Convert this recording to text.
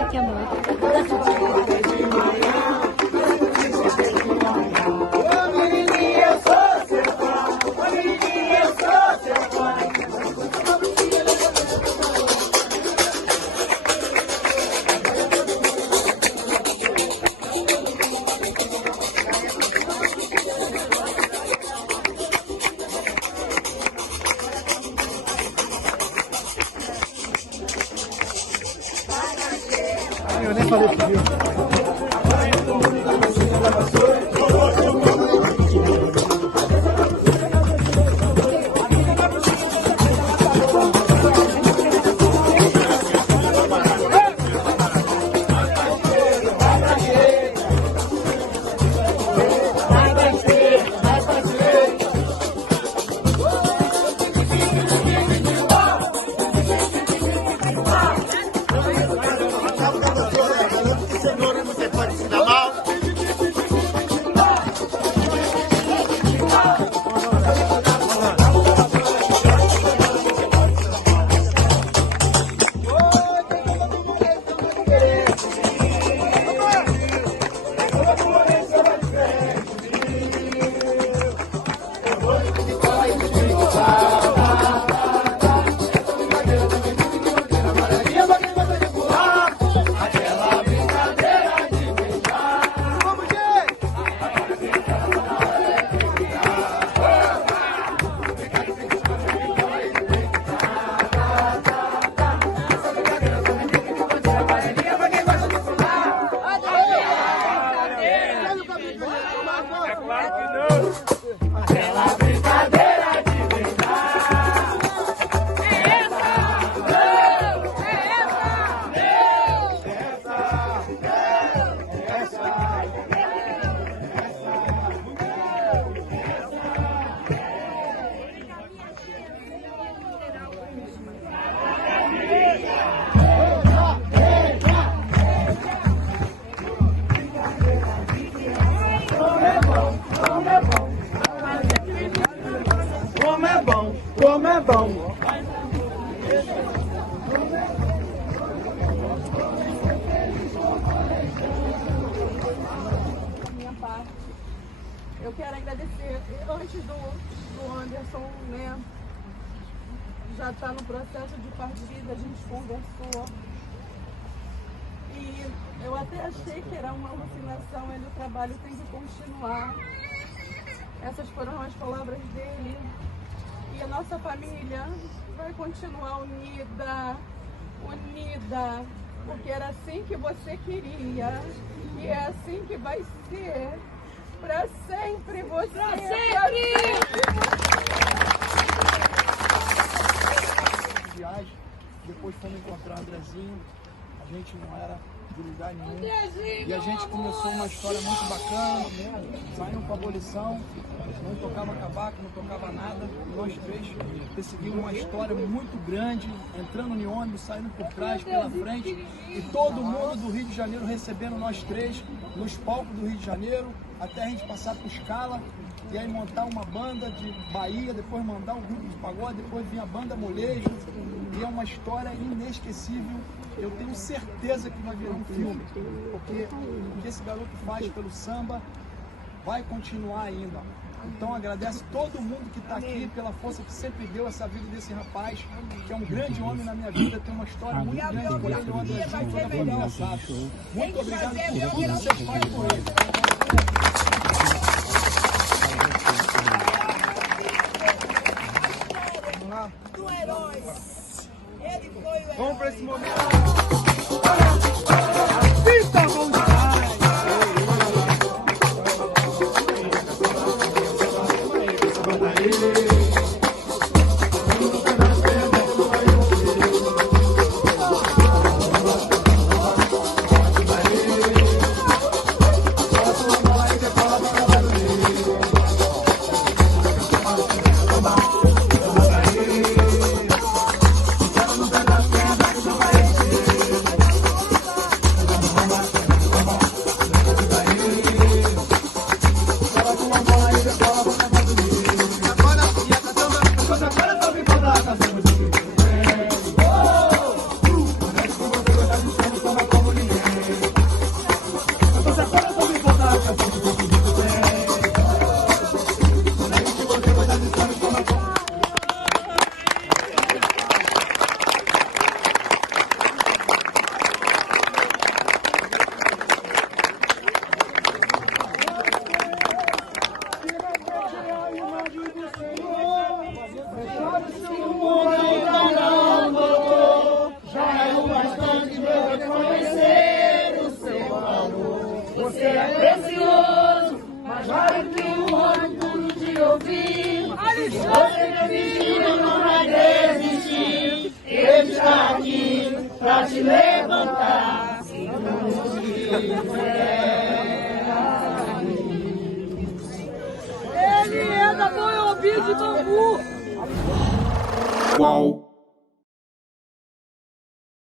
Aqui é amor. Eu nem falei que viu. Como é bom. Minha parte. Eu quero agradecer antes do Anderson, né? Já está no processo de partida, a gente conversou. E eu até achei que era uma alucinação, mas o trabalho tem que continuar. Essas foram as palavras dele. E a nossa família vai continuar unida, porque era assim que você queria. E é assim que vai ser. Pra sempre você. Pra sempre! Viagem, depois fomos encontrar o Andrezinho. A gente não era de lugar nenhum. E a gente começou uma história muito bacana, saindo com a abolição, não tocava cavaco, não tocava nada. Nós três perseguimos uma história muito grande, entrando em ônibus, saindo por trás, pela frente, e todo mundo do Rio de Janeiro recebendo nós três nos palcos do Rio de Janeiro, até a gente passar por Scala, e aí montar uma banda de Bahia, depois mandar um grupo de pagode, depois vir a banda Molejo, e é uma história inesquecível. Eu tenho certeza que vai virar um filme, porque o que esse garoto faz pelo samba vai continuar ainda. Então agradeço todo mundo que está aqui pela força que sempre deu essa vida desse rapaz, que é um grande homem na minha vida, tem uma história muito grande por ele, o Andrezinho, toda a família sabe. Muito obrigado por tudo que você faz por ele. Vamos lá? Do herói. Ele foi o herói. Vamos para esse momento. Fica bom demais. te levantar. Ele é da Boa Ouvir de Bambu. Qual?